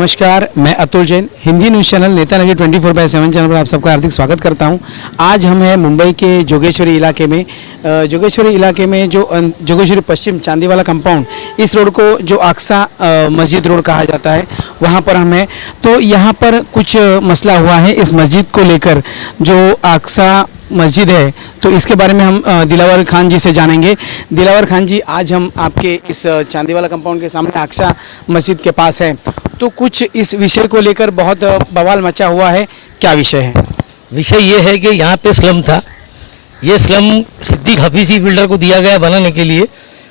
नमस्कार, मैं Atul Jain, Hindi news channel नेता नगर 24/7 चैनल पर आप सबका हार्दिक स्वागत करता हूं। आज हम हैं मुंबई के जोगेश्वरी इलाके में। जोगेश्वरी इलाके में जो जोगेश्वरी पश्चिम चांदीवाला कंपाउंड, इस रोड को जो आक्सा मस्जिद रोड कहा जाता है, वहां पर हम हैं। तो यहां पर कुछ मसला हुआ है इस मस्जिद को लेकर, जो आक्सा मस्जिद है, तो इसके बारे में हम दिलावर खान जी से जानेंगे। दिलावर खान जी, आज हम आपके इस चांदीवाला कंपाउंड के सामने आक्सा मस्जिद के पास है, तो कुछ इस विषय को लेकर बहुत बवाल मचा हुआ है, क्या विषय है? विषय ये है कि यहाँ पे स्लम था। ये स्लम सिद्दीक हफीज़ी बिल्डर को दिया गया बनाने के लिए।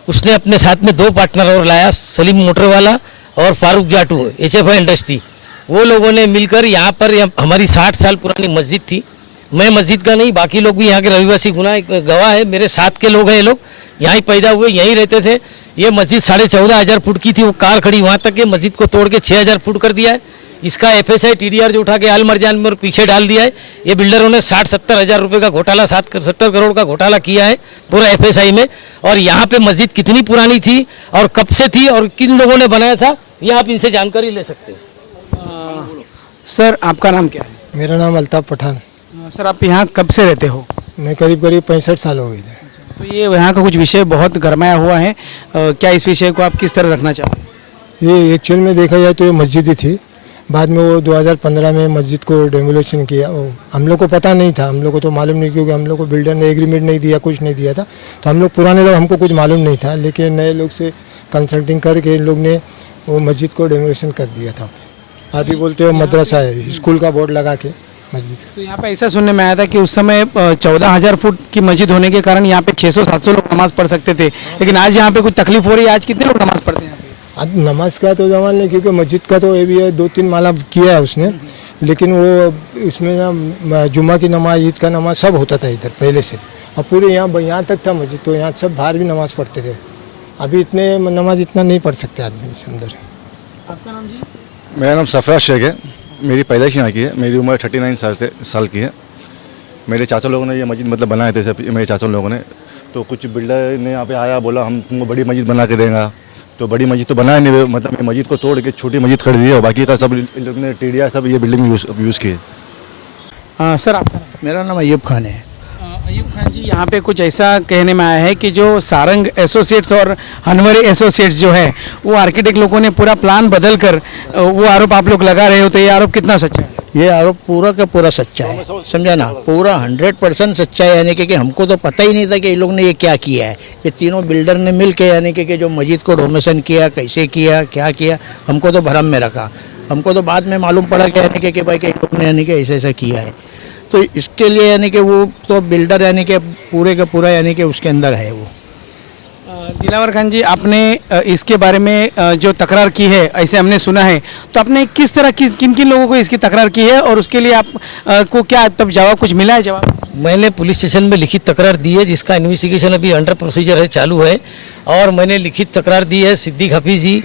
उसने अपने साथ में 2 पार्टनर और लाया, सलीम मोटर वाला और फारूक जाटू, HFI इंडस्ट्री। वो लोगों ने मिलकर यहाँ पर हमारी 60 साल पुरानी मस्जिद थी। मैं मस्जिद का नहीं, बाकी लोग भी यहाँ के रविवासी गवाह है, मेरे साथ के लोग हैं। ये लोग यहीं पैदा हुए, यहीं रहते थे। ये मस्जिद 14,500 फुट की थी, वो कार खड़ी वहाँ तक के मस्जिद को तोड़ के 6,000 फुट कर दिया है। इसका FSI TDR जो उठा के आल मरजान में और पीछे डाल दिया है। ये बिल्डरों ने 60-70 हज़ार रुपये का घोटाला, 70 करोड़ का घोटाला किया है पूरा FSI में। और यहाँ पे मस्जिद कितनी पुरानी थी और कब से थी और किन लोगों ने बनाया था, ये आप इनसे जानकारी ले सकते हैं। सर, आपका नाम क्या है? मेरा नाम अल्ताफ पठान। सर, आप यहाँ कब से रहते हो? मैं करीब 65 साल हो गए थे। तो ये यहाँ का कुछ विषय बहुत गरमाया हुआ है, क्या इस विषय को आप किस तरह रखना चाहोगे? ये एक्चुअल में देखा जाए तो ये मस्जिद ही थी। बाद में वो 2015 में मस्जिद को डेमोलेशन किया। हम लोग को पता नहीं था, हम लोग को तो मालूम नहीं, क्योंकि हम लोग को बिल्डर ने एग्रीमेंट नहीं दिया, कुछ नहीं दिया था। तो हम लोग पुराने लोग, हमको कुछ मालूम नहीं था, लेकिन नए लोग से कंसल्टिंग करके इन लोग ने वो मस्जिद को डेमोलेशन कर दिया था। आप ही बोलते हो मदरसा है, स्कूल का बोर्ड लगा के मस्जिद। तो यहाँ पे ऐसा सुनने में आया था कि उस समय 14,000 फुट की मस्जिद होने के कारण यहाँ पे 600-700 लोग नमाज पढ़ सकते थे, लेकिन आज यहाँ पे कुछ तकलीफ हो रही है। आज कितने लोग नमाज पढ़ते हैं यहाँ पे? आज नमाज का तो जवान नहीं, क्योंकि मस्जिद का तो ये भी है, 2-3 माला किया है उसने, लेकिन वो उसमें ना जुम्मा की नमाज, ईद का नमाज सब होता था इधर पहले से। और पूरे यहाँ तक था मस्जिद, तो यहाँ सब बाहर भी नमाज पढ़ते थे। अभी इतने नमाज इतना नहीं पढ़ सकते आदमी इस अंदर। आपका नाम जी? मेरा नाम सरफराज शेख है। मेरी पैदाइश यहाँ की है। मेरी उम्र 39 साल की है। मेरे चाचा लोगों ने ये मस्जिद मतलब बनाए थे, सब मेरे चाचा लोगों ने। तो कुछ बिल्डर ने यहाँ पे आया, बोला हम तुमको बड़ी मस्जिद बना के देंगे। तो बड़ी मस्जिद तो बनाया नहीं, मतलब मस्जिद को तोड़ के छोटी मस्जिद खड़ी दी है, और बाकी का सब लोग ने TDR सब ये बिल्डिंग यूज़ किए। सर, आपका नाम? मेरा नाम अयूब खान है। अयूब खान जी, यहाँ पे कुछ ऐसा कहने में आया है कि जो सारंग एसोसिएट्स और हनवरी एसोसिएट्स जो है, वो आर्किटेक्ट लोगों ने पूरा प्लान बदल कर वो आरोप आप लोग लगा रहे हो, तो ये आरोप कितना सच्चा है? ये आरोप पूरा का पूरा सच्चा है, समझा ना, पूरा 100% सच्चा है। यानी कि हमको तो पता ही नहीं था कि ये लोग ने ये क्या किया है। ये तीनों बिल्डर ने मिल के यानी कि जो मस्जिद को डोमेशन किया, कैसे किया, क्या किया, हमको तो भरम में रखा। हमको तो बाद में मालूम पड़ा कि यानी कि भाई इन लोग ने यानी कि ऐसे ऐसा किया है। तो इसके लिए यानी कि वो तो बिल्डर यानी कि पूरे का पूरा यानी कि उसके अंदर है वो। दिलावर खान जी, आपने इसके बारे में जो तकरार की है, ऐसे हमने सुना है, तो आपने किस तरह किन किन लोगों को इसकी तकरार की है और उसके लिए आप को क्या तब जवाब कुछ मिला है? जवाब मैंने पुलिस स्टेशन में लिखित तकरार दी है, जिसका इन्वेस्टिगेशन अभी अंडर प्रोसीजर है, चालू है। और मैंने लिखित तकरार दी है सिद्दीक हफीज़ी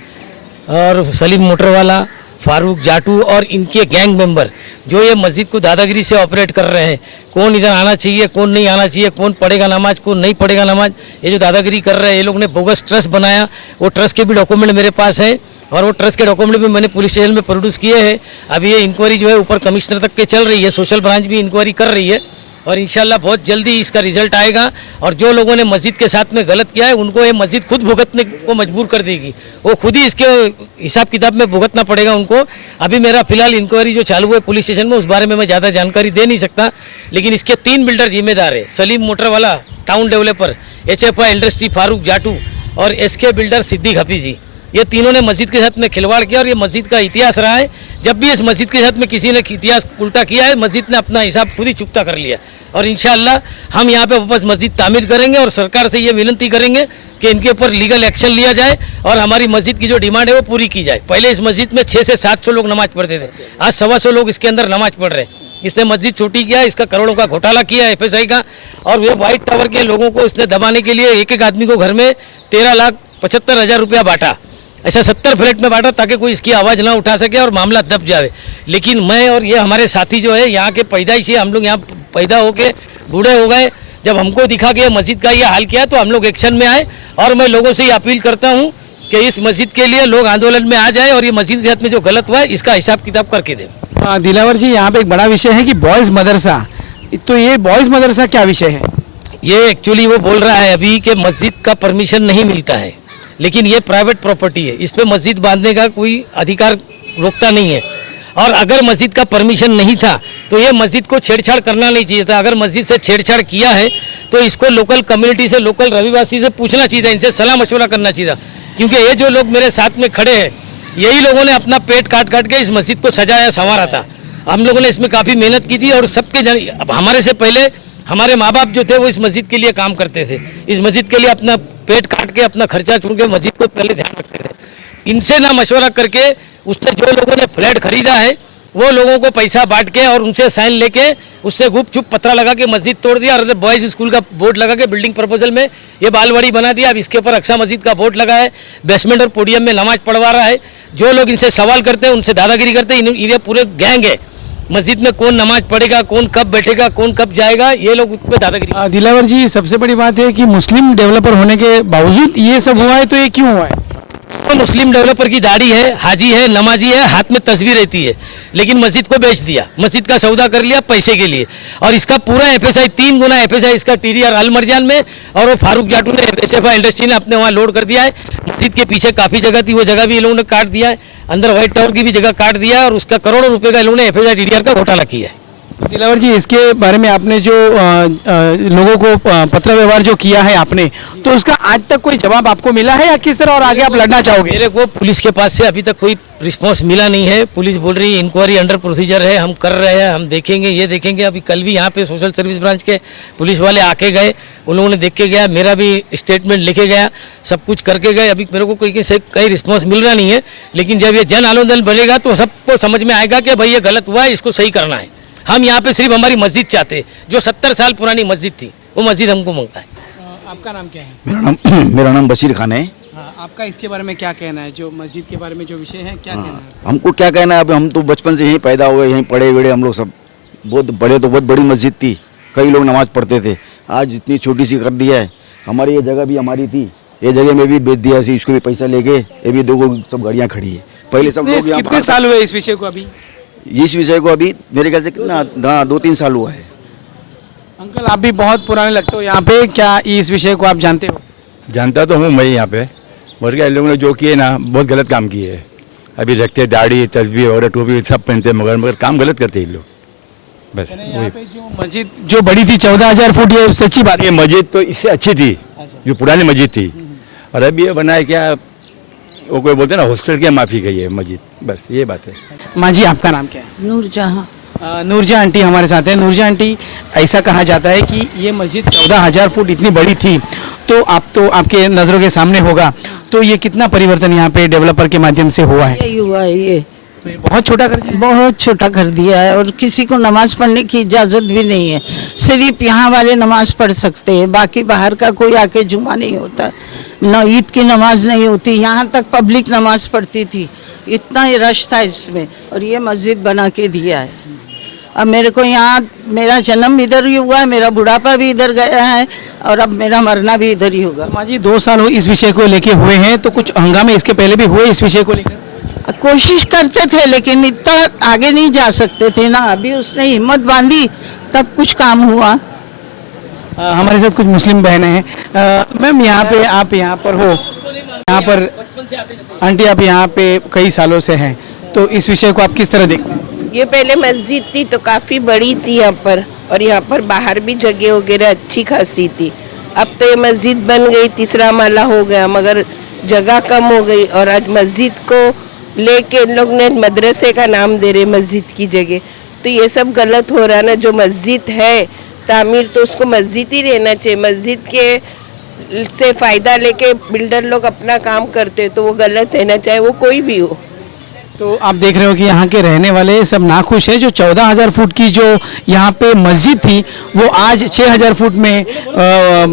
और सलीम मोटर वाला, फारूक जाटू और इनके गैंग मेंबर जो ये मस्जिद को दादागिरी से ऑपरेट कर रहे हैं। कौन इधर आना चाहिए, कौन नहीं आना चाहिए, कौन पढ़ेगा नमाज, कौन नहीं पढ़ेगा नमाज, ये जो दादागिरी कर रहे हैं। ये लोग ने बोगस ट्रस्ट बनाया, वो ट्रस्ट के भी डॉक्यूमेंट मेरे पास है, और वो ट्रस्ट के डॉक्यूमेंट भी मैंने पुलिस स्टेशन में प्रोड्यूस किए हैं। अभी ये इंक्वायरी जो है ऊपर कमिश्नर तक के चल रही है, सोशल ब्रांच भी इंक्वायरी कर रही है, और इंशाल्लाह बहुत जल्दी इसका रिजल्ट आएगा। और जो लोगों ने मस्जिद के साथ में गलत किया है, उनको ये मस्जिद खुद भुगतने को मजबूर कर देगी। वो खुद ही इसके हिसाब किताब में भुगतना पड़ेगा उनको। अभी मेरा फिलहाल इंक्वायरी जो चालू है पुलिस स्टेशन में, उस बारे में मैं ज़्यादा जानकारी दे नहीं सकता, लेकिन इसके 3 बिल्डर जिम्मेदार है। सलीम मोटर वाला town developer, HFI industry Farooq Jatu और SK बिल्डर सिद्दीक हफीज़ी, ये तीनों ने मस्जिद के साथ में खिलवाड़ किया। और ये मस्जिद का इतिहास रहा है, जब भी इस मस्जिद के साथ में किसी ने इतिहास उल्टा किया है, मस्जिद ने अपना हिसाब खुद ही चुकता कर लिया। और इंशाअल्लाह हम यहाँ पे वापस मस्जिद तामीर करेंगे और सरकार से ये विनती करेंगे कि इनके ऊपर लीगल एक्शन लिया जाए और हमारी मस्जिद की जो डिमांड है वो पूरी की जाए। पहले इस मस्जिद में 600 से 700 लोग नमाज पढ़ते थे, आज 125 लोग इसके अंदर नमाज पढ़ रहे हैं। इसने मस्जिद छोटी किया, इसका करोड़ों का घोटाला किया FSI का, और वे वाइट टावर के लोगों को इसने दबाने के लिए एक एक आदमी को घर में 13 लाख 75,000 रुपया बांटा, ऐसा 70 फ्लैट में बांटा ताकि कोई इसकी आवाज़ ना उठा सके और मामला दब जाए। लेकिन मैं और ये हमारे साथी जो है यहाँ के पैदाइशी, हम लोग यहाँ पैदा होके बूढ़े हो गए, जब हमको दिखा कि मस्जिद का ये हाल किया तो हम लोग एक्शन में आए। और मैं लोगों से ये अपील करता हूँ कि इस मस्जिद के लिए लोग आंदोलन में आ जाए और ये मस्जिद के साथ में जो गलत हुआ है इसका हिसाब किताब करके दें। दिलावर जी, यहाँ पे एक बड़ा विषय है कि बॉयज़ मदरसा, तो ये बॉयज़ मदरसा क्या विषय है? ये एक्चुअली वो बोल रहा है अभी कि मस्जिद का परमिशन नहीं मिलता है, लेकिन ये प्राइवेट प्रॉपर्टी है, इस पे मस्जिद बांधने का कोई अधिकार रोकता नहीं है। और अगर मस्जिद का परमिशन नहीं था तो ये मस्जिद को छेड़छाड़ करना नहीं चाहिए था। अगर मस्जिद से छेड़छाड़ किया है तो इसको लोकल कम्युनिटी से, लोकल रविवासी से पूछना चाहिए था, इनसे सलाह मशवरा करना चाहिए था। क्योंकि ये जो लोग मेरे साथ में खड़े हैं, यही लोगों ने अपना पेट काट काट के इस मस्जिद को सजाया संवारा था। हम लोगों ने इसमें काफ़ी मेहनत की थी और सबके अब हमारे से पहले हमारे माँ बाप जो थे वो इस मस्जिद के लिए काम करते थे, इस मस्जिद के लिए अपना पेट काट के अपना खर्चा चुन के मस्जिद को पहले ध्यान रखते थे। इनसे ना मशवरा करके उससे जो लोगों ने फ्लैट खरीदा है वो लोगों को पैसा बांट के और उनसे साइन लेके उससे गुप चुप पत्रा लगा के मस्जिद तोड़ दिया और बॉयज़ स्कूल का बोर्ड लगा के बिल्डिंग प्रपोजल में ये बालवाड़ी बना दिया। अब इसके ऊपर अक्सा मस्जिद का बोर्ड लगा है, बेसमेंट और पोडियम में नमाज पढ़वा रहा है। जो लोग इनसे सवाल करते हैं, उनसे दादागिरी करते हैं, ये पूरे गैंग है। मस्जिद में कौन नमाज पढ़ेगा, कौन कब बैठेगा, कौन कब जाएगा, ये लोग उसमें दादागिरी। दिलावर जी, सबसे बड़ी बात है कि मुस्लिम डेवलपर होने के बावजूद ये सब हुआ है, तो ये क्यों हुआ है? तो मुस्लिम डेवलपर की दाढ़ी है, हाजी है, नमाजी है, हाथ में तस्वीर रहती है, लेकिन मस्जिद को बेच दिया, मस्जिद का सौदा कर लिया पैसे के लिए। और इसका पूरा FSI 3 गुना FSI इसका TDR अल मरजान में, और वो फारूक जाटू ने SFI इंडस्ट्री ने अपने वहाँ लोड कर दिया है। मस्जिद के पीछे काफ़ी जगह थी, वो जगह भी ये लोगों ने काट दिया है, अंदर व्हाइट टावर की भी जगह काट दिया है और उसका करोड़ों रुपये का इन लोगों ने FSI TDR का घोटाला किया है। दिलावर जी, इसके बारे में आपने जो लोगों को पत्र व्यवहार जो किया है आपने, तो उसका आज तक कोई जवाब आपको मिला है या किस तरह और आगे आप लड़ना चाहोगे? मेरे को पुलिस के पास से अभी तक कोई रिस्पांस मिला नहीं है। पुलिस बोल रही है इंक्वायरी अंडर प्रोसीजर है, हम कर रहे हैं, हम देखेंगे, ये देखेंगे। अभी कल भी यहाँ पे सोशल सर्विस ब्रांच के पुलिस वाले आके गए, उन लोगों ने देख के गया, मेरा भी स्टेटमेंट लिखे गया, सब कुछ करके गए। अभी मेरे को कहीं रिस्पॉन्स मिल रहा नहीं है, लेकिन जब ये जन आंदोलन बनेगा तो सबको समझ में आएगा कि भाई ये गलत हुआ है, इसको सही करना है। हम यहाँ पे सिर्फ हमारी मस्जिद चाहते हैं, जो 70 साल पुरानी मस्जिद थी, वो मस्जिद हमको मांगता है। आपका नाम क्या है? मेरा नाम बशीर खान है। आपका इसके बारे में क्या कहना है, जो मस्जिद के बारे में जो विषय है, क्या कहना है? हमको क्या कहना है, अब हम तो बचपन से यहीं पैदा हुए, यहीं पढ़े बड़े हम लोग सब। बहुत बड़े तो बहुत बड़ी मस्जिद थी, कई लोग नमाज पढ़ते थे। आज इतनी छोटी सी कर दिया है। हमारी ये जगह भी हमारी थी, ये जगह में भी बेच दिया, इसको भी पैसा लेके ये भी देखो सब गाड़ियाँ खड़ी है। पहले सब लोग यहाँ कितने साल हुए इस विषय को? अभी इस विषय को अभी मेरे ख्याल से कितना 2-3 साल हुआ है। अंकल, आप भी बहुत पुराने लगते हो यहाँ पे, क्या इस विषय को आप जानते हो? जानता तो हूँ मैं यहाँ पे, मगर क्या इन लोगों ने जो किए ना, बहुत गलत काम किए है। अभी रखते दाढ़ी, तस्वीर वगैरह, टोपी सब पहनते, मगर काम गलत करते हैं ये लोग। बस यहाँ पे जो मस्जिद जो बड़ी थी 14,000 फुट, ये सच्ची बात है? ये मस्जिद तो इससे अच्छी थी, जो पुरानी मस्जिद थी। और अभी ये बना है क्या, वो कोई बोलते हैं ना हॉस्टल की माफ़ी गई है मस्जिद, बस ये बात है। माँ जी, आपका नाम क्या है? नूरजहाँ। नूरजहाँ आंटी हमारे साथ है। नूरजहाँ आंटी, ऐसा कहा जाता है कि ये मस्जिद 14,000 फुट इतनी बड़ी थी, तो आपके नज़रों के सामने होगा, तो ये कितना परिवर्तन यहाँ पे डेवलपर के माध्यम से हुआ है? यही हुआ है, ये तो ये बहुत छोटा कर दिया। बहुत छोटा कर दिया है और किसी को नमाज पढ़ने की इजाज़त भी नहीं है। सिर्फ यहाँ वाले नमाज पढ़ सकते हैं, बाकी बाहर का कोई आके जुमा नहीं होता, न ईद की नमाज नहीं होती। यहाँ तक पब्लिक नमाज पढ़ती थी, इतना ही रश था इसमें, और ये मस्जिद बना के दिया है। अब मेरे को यहाँ, मेरा जन्म इधर ही हुआ है, मेरा बुढ़ापा भी इधर गया है, और अब मेरा मरना भी इधर ही होगा। माँ जी, 2 साल इस विषय को लेके हुए हैं, तो कुछ हंगामे इसके पहले भी हुए इस विषय को लेकर? कोशिश करते थे, लेकिन इतना आगे नहीं जा सकते थे ना। अभी उसने हिम्मत बांधी तब कुछ काम हुआ। हमारे साथ कुछ मुस्लिम बहनें हैं। मैम, यहाँ पे आप यहाँ पर हो, यहाँ पर आंटी आप यहाँ पे कई सालों से हैं, तो इस विषय को आप किस तरह देखते हैं? ये पहले मस्जिद थी तो काफ़ी बड़ी थी यहाँ पर, और यहाँ पर बाहर भी जगह वगैरह अच्छी खासी थी। अब तो ये मस्जिद बन गई, 3रा माला हो गया, मगर जगह कम हो गई, और आज मस्जिद को लेके इन लोग ने मदरसे का नाम दे रहे मस्जिद की जगह। तो ये सब गलत हो रहा है ना। जो मस्जिद है तामीर, तो उसको मस्जिद ही रहना चाहिए। मस्जिद के से फ़ायदा लेके बिल्डर लोग अपना काम करते, तो वो गलत है ना, चाहे वो कोई भी हो। तो आप देख रहे हो कि यहाँ के रहने वाले सब नाखुश हैं। जो 14,000 फुट की जो यहाँ पे मस्जिद थी, वो आज 6,000 फुट में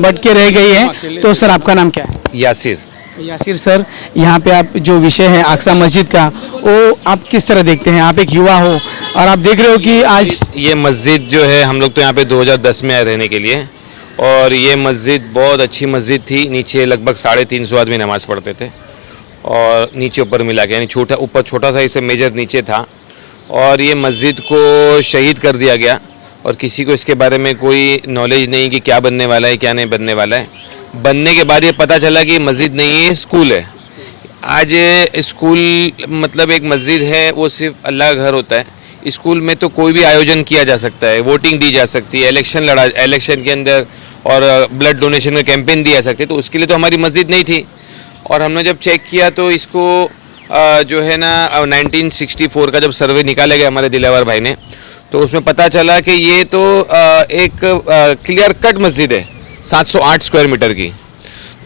बढ़ के रह गई है। तो सर, आपका नाम क्या है? यासिर। यासिर सर, यहाँ पे आप जो विषय है अक्सा मस्जिद का, वो आप किस तरह देखते हैं? आप एक युवा हो और आप देख रहे हो कि आज ये मस्जिद जो है, हम लोग तो यहाँ पे 2010 में आए रहने के लिए, और ये मस्जिद बहुत अच्छी मस्जिद थी। नीचे लगभग 350 आदमी नमाज़ पढ़ते थे और नीचे ऊपर मिला के, यानी छोटा ऊपर छोटा सा इसे मेजर नीचे था। और ये मस्जिद को शहीद कर दिया गया और किसी को इसके बारे में कोई नॉलेज नहीं कि क्या बनने वाला है क्या नहीं बनने वाला है। बनने के बाद ये पता चला कि मस्जिद नहीं है, स्कूल है। आज स्कूल मतलब एक मस्जिद है, वो सिर्फ अल्लाह का घर होता है। स्कूल में तो कोई भी आयोजन किया जा सकता है, वोटिंग दी जा सकती है, इलेक्शन के अंदर और ब्लड डोनेशन का कैंपेन दी जा सकती है। तो उसके लिए तो हमारी मस्जिद नहीं थी। और हमने जब चेक किया तो इसको जो है ना 1964 का जब सर्वे निकाला गया हमारे दिलावर भाई ने, तो उसमें पता चला कि ये तो एक क्लियर कट मस्जिद है 708 स्क्वायर मीटर की।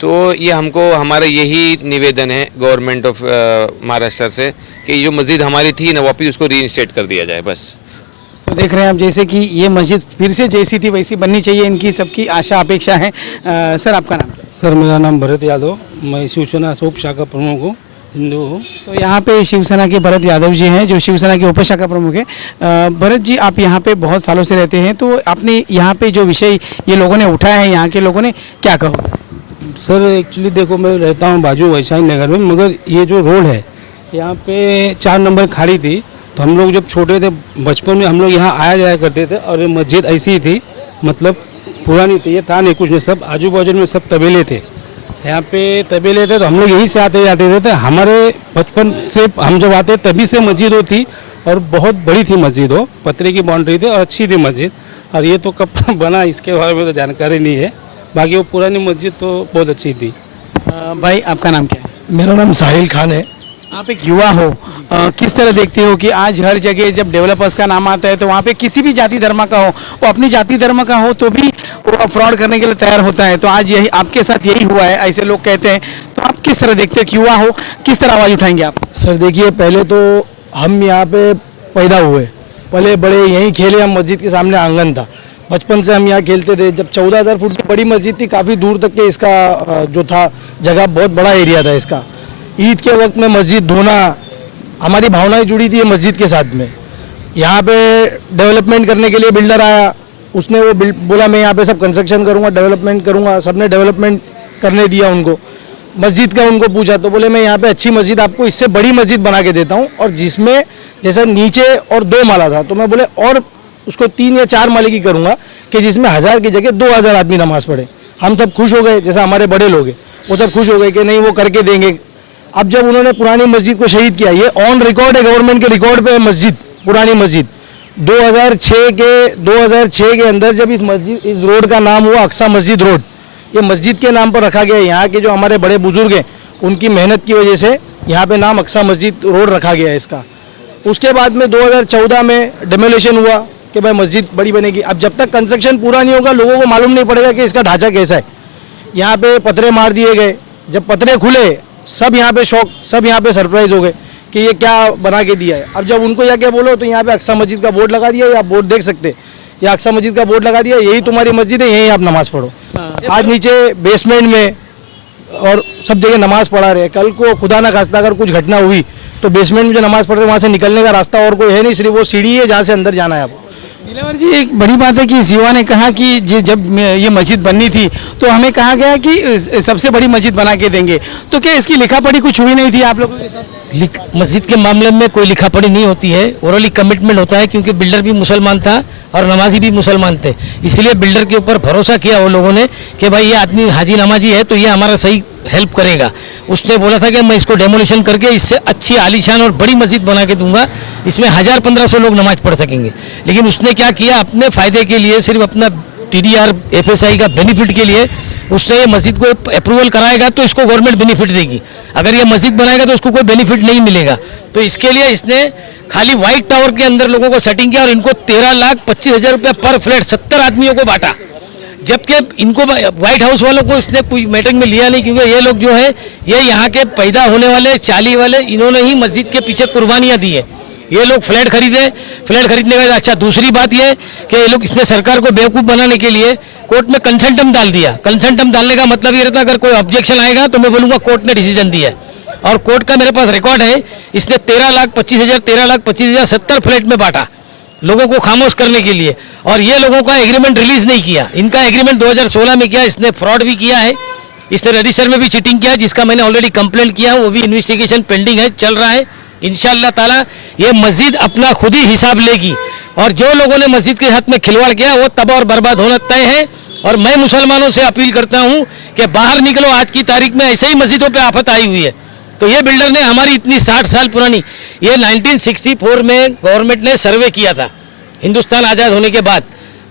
तो ये हमको हमारा यही निवेदन है गवर्नमेंट ऑफ महाराष्ट्र से कि जो मस्जिद हमारी थी ना वापस उसको रीइंस्टेट कर दिया जाए बस। तो देख रहे हैं आप जैसे कि ये मस्जिद फिर से जैसी थी वैसी बननी चाहिए, इनकी सबकी आशा अपेक्षा है। सर, आपका नाम क्या है? सर, मेरा नाम भरत यादव, मैं शिवसेना उप शाखा प्रमुख हूँ, हिंदू हूँ। तो यहाँ पे शिवसेना के भरत यादव जी हैं जो शिवसेना के उपशाखा प्रमुख हैं। भरत जी, आप यहाँ पे बहुत सालों से रहते हैं, तो आपने यहाँ पे जो विषय ये लोगों ने उठाया है, यहाँ के लोगों ने, क्या कहो? सर, एक्चुअली देखो, मैं रहता हूँ बाजू वैशाली नगर में, मगर ये जो रोड है यहाँ पे 4 नंबर खाड़ी थी। तो हम लोग जब छोटे थे बचपन में हम लोग यहाँ आया जाया करते थे, और ये मस्जिद ऐसी ही थी, मतलब पुरानी थी, ये था नहीं कुछ नहीं, सब आजू बाजू में सब तबेले थे। यहाँ पे तबेले थे तो हम लोग यहीं से आते जाते थे। हमारे बचपन से हम जब आते तभी से मस्जिद वो थी, और बहुत बड़ी थी मस्जिद, वो पतरे की बाउंड्री थी और अच्छी थी मस्जिद। और ये तो कब बना इसके बारे में तो जानकारी नहीं है, बाकी वो पुरानी मस्जिद तो बहुत अच्छी थी। भाई, आपका नाम क्या है? मेरा नाम साहिल खान है। आप एक युवा हो, किस तरह देखते हो कि आज हर जगह जब डेवलपर्स का नाम आता है तो वहाँ पे किसी भी जाति धर्म का हो, वो अपनी जाति धर्म का हो तो भी वो फ्रॉड करने के लिए तैयार होता है। तो आज यही आपके साथ यही हुआ है, ऐसे लोग कहते हैं। तो आप किस तरह देखते हो कि युवा हो, किस तरह आवाज़ उठाएंगे आप? सर देखिए, पहले तो हम यहाँ पे पैदा हुए, पले बड़े यहीं खेले हम, मस्जिद के सामने आंगन था, बचपन से हम यहाँ खेलते थे। जब 14,000 फुट की बड़ी मस्जिद थी, काफ़ी दूर तक के इसका जो था जगह, बहुत बड़ा एरिया था इसका। ईद के वक्त में मस्जिद धोना, हमारी भावनाएं जुड़ी थी मस्जिद के साथ में। यहाँ पे डेवलपमेंट करने के लिए बिल्डर आया, उसने वो बोला मैं यहाँ पे सब कंस्ट्रक्शन करूँगा, डेवलपमेंट करूँगा। सबने डेवलपमेंट करने दिया उनको। मस्जिद का उनको पूछा तो बोले मैं यहाँ पे अच्छी मस्जिद आपको इससे बड़ी मस्जिद बना के देता हूँ, और जिसमें जैसा नीचे और 2 माला था, तो मैं बोले और उसको 3 या 4 माले की करूँगा कि जिसमें 1000 की जगह 2000 आदमी नमाज़ पढ़े। हम सब खुश हो गए, जैसा हमारे बड़े लोग हैं वो सब खुश हो गए कि नहीं वो करके देंगे। अब जब उन्होंने पुरानी मस्जिद को शहीद किया, ये ऑन रिकॉर्ड है, गवर्नमेंट के रिकॉर्ड पे है मस्जिद, पुरानी मस्जिद 2006 के अंदर जब इस रोड का नाम हुआ अक्सा मस्जिद रोड, ये मस्जिद के नाम पर रखा गया। यहाँ के जो हमारे बड़े बुजुर्ग हैं उनकी मेहनत की वजह से यहाँ पे नाम अक्सा मस्जिद रोड रखा गया है इसका। उसके बाद में 2014 में डेमोलेशन हुआ कि भाई मस्जिद बड़ी बनेगी। अब जब तक कंस्ट्रक्शन पूरा नहीं होगा लोगों को मालूम नहीं पड़ेगा कि इसका ढांचा कैसा है। यहाँ पे पतरे मार दिए गए, जब पतरे खुले सब यहाँ पे शौक, सब यहाँ पे सरप्राइज हो गए कि ये क्या बना के दिया है। अब जब उनको या क्या बोलो तो यहाँ पे अक्सा मस्जिद का बोर्ड लगा दिया, आप बोर्ड देख सकते हैं, या अक्सा मस्जिद का बोर्ड लगा दिया, यही तुम्हारी मस्जिद है, यहीं आप नमाज़ पढ़ो। आज नीचे बेसमेंट में और सब जगह नमाज़ पढ़ा रहे। कल को खुदा ना खास्ता अगर कुछ घटना हुई तो बेसमेंट में जो नमाज़ पढ़ रहे वहाँ से निकलने का रास्ता और कोई है नहीं, सिर्फ वो सीढ़ी है जहाँ से अंदर जाना है आपको। दिलावर जी, एक बड़ी बात है कि इस युवा ने कहा कि जब ये मस्जिद बननी थी तो हमें कहा गया कि सबसे बड़ी मस्जिद बना के देंगे, तो क्या इसकी लिखा पढ़ी कुछ हुई नहीं थी आप लोगों के साथ? मस्जिद के मामले में कोई लिखा पढ़ी नहीं होती है, ओरली कमिटमेंट होता है, क्योंकि बिल्डर भी मुसलमान था और नमाजी भी मुसलमान थे। इसलिए बिल्डर के ऊपर भरोसा किया वो लोगों ने कि भाई ये आदमी हाजी नमाजी है तो ये हमारा सही हेल्प करेगा। उसने बोला था कि मैं इसको डेमोलिशन करके इससे अच्छी आलीशान और बड़ी मस्जिद बना के दूंगा, इसमें 1000-1500 लोग नमाज पढ़ सकेंगे। लेकिन उसने क्या किया, अपने फ़ायदे के लिए, सिर्फ अपना TDR FSI का बेनिफिट के लिए उसने ये मस्जिद को अप्रूवल कराएगा तो इसको गवर्नमेंट बेनिफिट देगी, अगर ये मस्जिद बनाएगा तो उसको कोई बेनिफिट नहीं मिलेगा। तो इसके लिए इसने खाली वाइट टावर के अंदर लोगों को सेटिंग किया और इनको 13,25,000 रुपये पर फ्लैट 70 आदमियों को बांटा, जबकि इनको व्हाइट हाउस वालों को इसने कोई मीटिंग में लिया नहीं, क्योंकि ये लोग जो है ये यहाँ के पैदा होने वाले चाली वाले, इन्होंने ही मस्जिद के पीछे कुर्बानियाँ दी है। ये लोग फ्लैट खरीदे, फ्लैट खरीदने के बाद अच्छा दूसरी बात ये कि ये लोग इसने सरकार को बेवकूफ़ बनाने के लिए कोर्ट में कंसेंटम डाल दिया। कंसेंटम डालने का मतलब ये रहता है अगर कोई ऑब्जेक्शन आएगा तो मैं बोलूँगा कोर्ट ने डिसीजन दिया है, और कोर्ट का मेरे पास रिकॉर्ड है। इसने 13,25,000 70 फ्लैट में बांटा लोगों को खामोश करने के लिए, और ये लोगों का एग्रीमेंट रिलीज नहीं किया। इनका एग्रीमेंट 2016 में किया, इसने फ्रॉड भी किया है, इसने रजिस्टर में भी चीटिंग किया है, जिसका मैंने ऑलरेडी कंप्लेंट किया है, वो भी इन्वेस्टिगेशन पेंडिंग है, चल रहा है। इंशाअल्लाह ताला ये मस्जिद अपना खुद ही हिसाब लेगी, और जो लोगों ने मस्जिद के हाथ में खिलवाड़ किया वो तबाह और बर्बाद होना तय है। और मैं मुसलमानों से अपील करता हूँ कि बाहर निकलो, आज की तारीख में ऐसे ही मस्जिदों पे आफत आई हुई है। तो ये बिल्डर ने हमारी इतनी 60 साल पुरानी, ये 1964 में गवर्नमेंट ने सर्वे किया था हिंदुस्तान आज़ाद होने के बाद,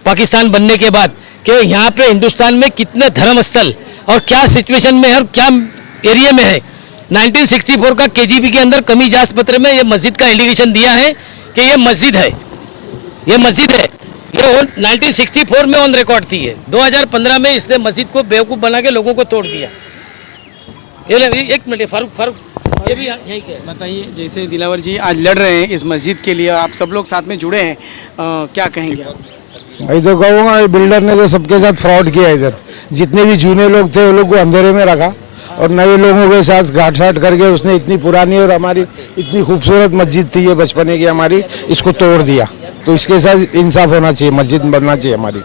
पाकिस्तान बनने के बाद, कि यहाँ पे हिंदुस्तान में कितने धर्म स्थल और क्या सिचुएशन में है और क्या एरिया में है। 1964 का केजीबी के अंदर कमी जांच पत्र में ये मस्जिद का इंडिकेशन दिया है कि ये मस्जिद है, ये मस्जिद है। ये 1964 में ऑन रिकॉर्ड थी। है 2015 में इसने मस्जिद को बेवकूफ़ बना के लोगों को तोड़ दिया। ये एक मिनट फारूक ये भी यहीं के बताइए, जैसे दिलावर जी आज लड़ रहे हैं इस मस्जिद के लिए, आप सब लोग साथ में जुड़े हैं, क्या कहेंगे आप? मैं तो कहूँगा बिल्डर ने तो सबके साथ फ्रॉड किया इधर। जितने भी जूने लोग थे वो लोग को अंधेरे में रखा और नए लोगों के साथ घाट साट करके उसने इतनी पुरानी और हमारी इतनी खूबसूरत मस्जिद थी ये बचपने की हमारी, इसको तोड़ दिया। तो इसके साथ इंसाफ होना चाहिए, मस्जिद बनना चाहिए हमारी,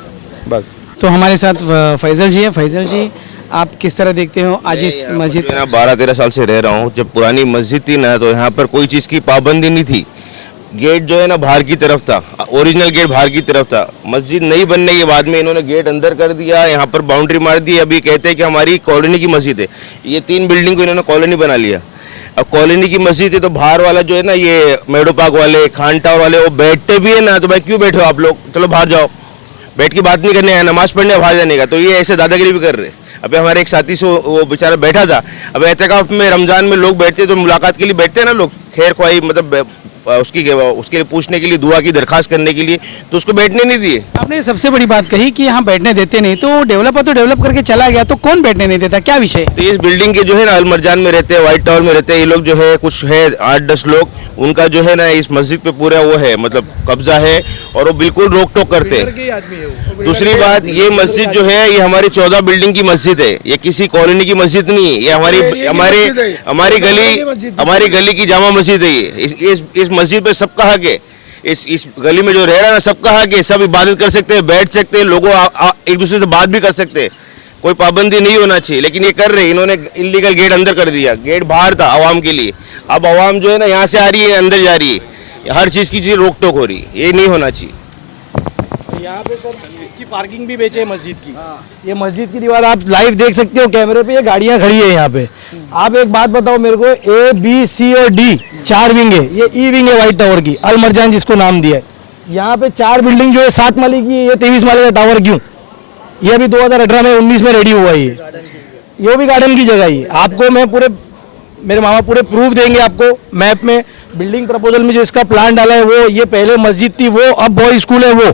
बस। तो हमारे साथ फैजल जी है। फैजल जी, आप किस तरह देखते हो आज इस मस्जिद? 12-13 साल से रह रहा हूँ। जब पुरानी मस्जिद थी ना तो यहाँ पर कोई चीज़ की पाबंदी नहीं थी। गेट जो है ना बाहर की तरफ था, ओरिजिनल गेट बाहर की तरफ था। मस्जिद नहीं बनने के बाद में इन्होंने गेट अंदर कर दिया, यहाँ पर बाउंड्री मार दी। अभी कहते हैं कि हमारी कॉलोनी की मस्जिद है। ये 3 बिल्डिंग को इन्होंने कॉलोनी बना लिया। अब कॉलोनी की मस्जिद है तो बाहर वाला जो है ना, ये मेडो पार्क वाले, खान टावर वाले, वो बैठते भी है ना, तो भाई क्यों बैठे हो आप लोग, चलो बाहर जाओ, बैठ के बात नहीं करने आया, नमाज पढ़ने बाहर जाने का। तो ये ऐसे दादागिरी भी कर रहे। अभी हमारे एक साथी से वो बेचारा बैठा था। अब एहतिकाफ में रमजान में लोग बैठते तो मुलाकात के लिए बैठते हैं ना लोग, खैर ख्वाही मतलब उसके लिए पूछने के लिए, दुआ की दरखास्त करने के लिए, तो उसको बैठने नहीं दिए। आपने सबसे बड़ी बात कही कि यहाँ बैठने देते नहीं, तो डेवलपर तो डेवलप करके चला गया, तो कौन बैठने नहीं देता, क्या विषय? तो इस बिल्डिंग के जो है ना अलमरजान में रहते हैं, व्हाइट टावर में रहते हैं ये लोग, जो है कुछ है 8-10 लोग, उनका जो है ना इस मस्जिद पे पूरा वो है मतलब कब्जा है, और वो बिल्कुल रोक टोक करते हैं। दूसरी बात, ये मस्जिद जो है ये हमारी 14 बिल्डिंग की मस्जिद है, ये किसी कॉलोनी की मस्जिद नहीं है। ये हमारी गली की जामा मस्जिद है। ये इस मस्जिद पे सबका हक है। इस गली में जो रह रहा है ना सबका हक है, सब इबादत कर सकते हैं, बैठ सकते हैं, लोगों एक दूसरे से बात भी कर सकते हैं, कोई पाबंदी नहीं होना चाहिए। लेकिन ये कर रहे, इन्होंने इलीगल गेट अंदर कर दिया। गेट बाहर था आवाम के लिए, अब आवाम जो है ना यहाँ से आ रही है, अंदर जा रही है, हर चीज़ की रोक टोक हो रही है, ये नहीं होना चाहिए। यहाँ पे सर इसकी पार्किंग भी बेचे है मस्जिद की। ये मस्जिद की दीवार आप लाइव देख सकते हो कैमरे पे, ये गाड़ियाँ खड़ी है यहाँ पे। आप एक बात बताओ मेरे को, A, B, C और D 4 विंग है। ये E विंग है व्हाइट टावर की, अल मरजान जिसको नाम दिया है। यहाँ पे 4 बिल्डिंग जो है 7 माले की है, ये 23 माले का टावर क्यों? ये अभी 2018 में 19 में रेडी हुआ है। ये भी गार्डन की जगह ही। आपको मैं पूरे, मेरे मामा पूरे प्रूफ देंगे आपको मैप में, बिल्डिंग प्रपोजल में जो इसका प्लान डाला है वो, ये पहले मस्जिद थी वो, अब बॉय स्कूल है वो,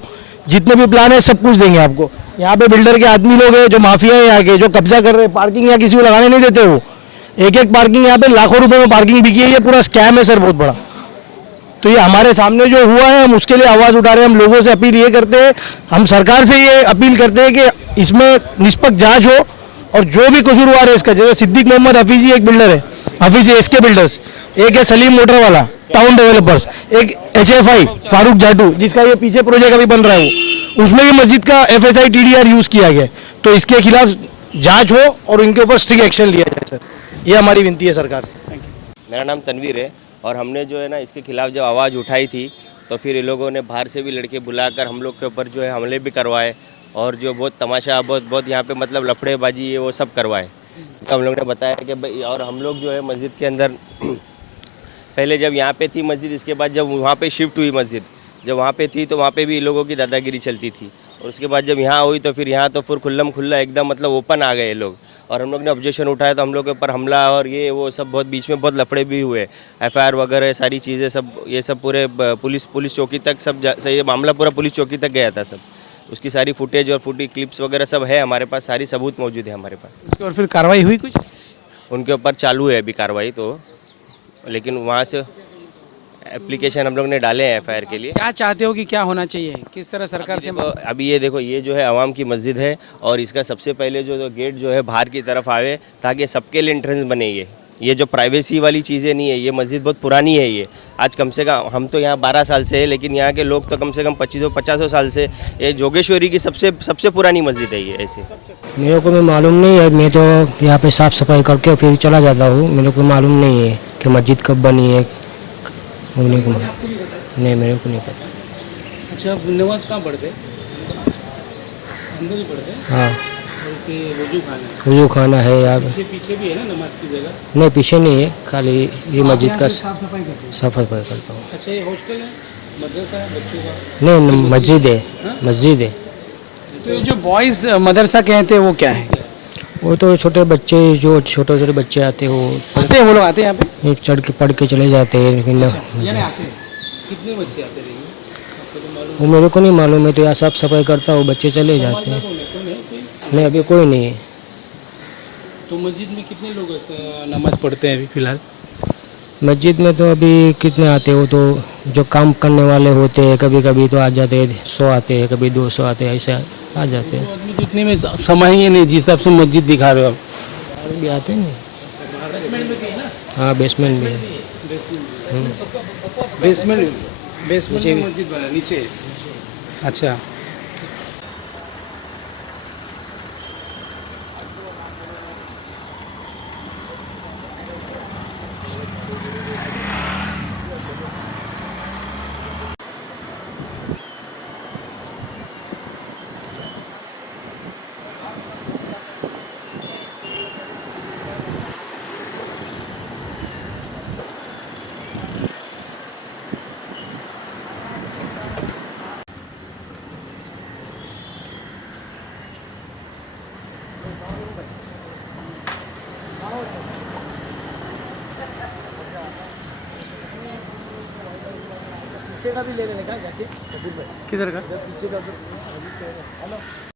जितने भी प्लान है सब कुछ देंगे आपको। यहाँ पे बिल्डर के आदमी लोग हैं जो माफिया है यहाँ के, जो कब्जा कर रहे हैं, पार्किंग यहाँ किसी को लगाने नहीं देते। वो एक पार्किंग यहाँ पे लाखों रुपए में पार्किंग बिकी है। ये पूरा स्कैम है सर, बहुत बड़ा। तो ये हमारे सामने जो हुआ है, हम उसके लिए आवाज़ उठा रहे हैं। हम लोगों से अपील ये करते हैं, हम सरकार से ये अपील करते हैं कि इसमें निष्पक्ष जांच हो, और जो भी कसूरवार है इसका, जैसे सिद्दीक मोहम्मद हफीजी एक बिल्डर है, हफीजी SK बिल्डर्स, एक है सलीम मोटर वाला टाउन डेवलपर्स, एक HFI फारूक जाटू जिसका ये पीछे प्रोजेक्ट अभी बन रहा है वो, उसमें ये मस्जिद का FSI TDR यूज़ किया गया। तो इसके खिलाफ जांच हो और इनके ऊपर स्ट्रिक्ट एक्शन लिया जाए सर, ये हमारी विनती है सरकार से। Thank you. मेरा नाम तनवीर है, और हमने जो है ना इसके खिलाफ जब आवाज़ उठाई थी तो फिर इन लोगों ने बाहर से भी लड़के बुलाकर हम लोग के ऊपर जो है हमले भी करवाए, और जो बहुत तमाशा बहुत यहाँ पे मतलब लफड़ेबाजी है वो सब करवाए। हम लोग ने बताया कि भाई, और हम लोग जो है मस्जिद के अंदर पहले जब यहाँ पे थी मस्जिद, इसके बाद जब वहाँ पे शिफ्ट हुई मस्जिद, जब वहाँ पे थी तो वहाँ पे भी लोगों की दादागिरी चलती थी, और उसके बाद जब यहाँ हुई तो फिर यहाँ तो फिर खुल्लम खुल्ला एकदम मतलब ओपन आ गए लोग, और हम लोग ने ऑब्जेक्शन उठाया तो हम लोग के ऊपर हमला और ये वो सब बहुत बीच में बहुत लफड़े भी हुए, FIR वगैरह सारी चीज़ें सब, ये सब पूरे पुलिस चौकी तक सब ये मामला पूरा पुलिस चौकी तक गया था सब। उसकी सारी फुटेज और क्लिप्स वगैरह सब है हमारे पास, सारी सबूत मौजूद है हमारे पास। उसके और फिर कार्रवाई हुई कुछ? उनके ऊपर चालू है अभी कार्रवाई तो, लेकिन वहाँ से एप्लीकेशन हम लोग ने डाले हैं FIR के लिए। क्या चाहते हो कि क्या होना चाहिए, किस तरह सरकार से अभी ये देखो, ये जो है आवाम की मस्जिद है और इसका सबसे पहले जो गेट जो है बाहर की तरफ आवे ताकि सबके लिए एंट्रेंस बने। ये जो प्राइवेसी वाली चीज़ें नहीं है, ये मस्जिद बहुत पुरानी है। ये आज कम से कम हम तो यहाँ 12 साल से है, लेकिन यहाँ के लोग तो कम से कम 25-50 साल से, ये जोगेश्वरी की सबसे पुरानी मस्जिद है ये। ऐसे मेरे को भी मालूम नहीं है, मैं तो यहाँ पे साफ़ सफाई करके फिर चला जाता हूँ। मेरे को मालूम नहीं है कि मस्जिद कब बनी है, उन्हीं को नहीं, मेरे को नहीं पता। अच्छा, आप नमाज कहाँ पढ़ते? अंदर ही पढ़ते? हाँ, वजू खाना है, वजू खाना है यहाँ पे। पीछे भी है ना नमाज की जगह? नहीं, पीछे नहीं है, खाली ये मस्जिद का साफ सफाई करते हो? सफाई करता हूँ। अच्छा, ये हॉस्टल है, मदरसा है बच्चों का? नहीं, मस्जिद है, मस्जिद है। तो ये जो बॉयज़ मदरसा कहते हैं वो क्या है? वो तो छोटे बच्चे, जो छोटे छोटे बच्चे आते हैं वो लोग आते हैं यहाँ पे? एक चढ़ के पढ़ के चले जाते हैं, लेकिन यानी आते हैं? कितने बच्चे आते रहेंगे? वो मेरे को नहीं मालूम है, तो यहाँ साफ सफाई करता हूँ, बच्चे चले जाते हैं। नहीं, अभी कोई नहीं है। तो मस्जिद में कितने लोग नमाज पढ़ते हैं अभी फिलहाल? मस्जिद में तो अभी कितने आते हो, तो जो काम करने वाले होते हैं कभी कभी तो आ जाते हैं, 100 आते हैं, कभी 200 आते हैं, ऐसे आ जाते हैं। आदमी जितने में समय ही नहीं, जिस हिसाब से मस्जिद दिखा रहे हो आप। भी आते हैं। हाँ, बेसमेंट भी है। बेसमेंट में मस्जिद बना नीचे? अच्छा, किधर का?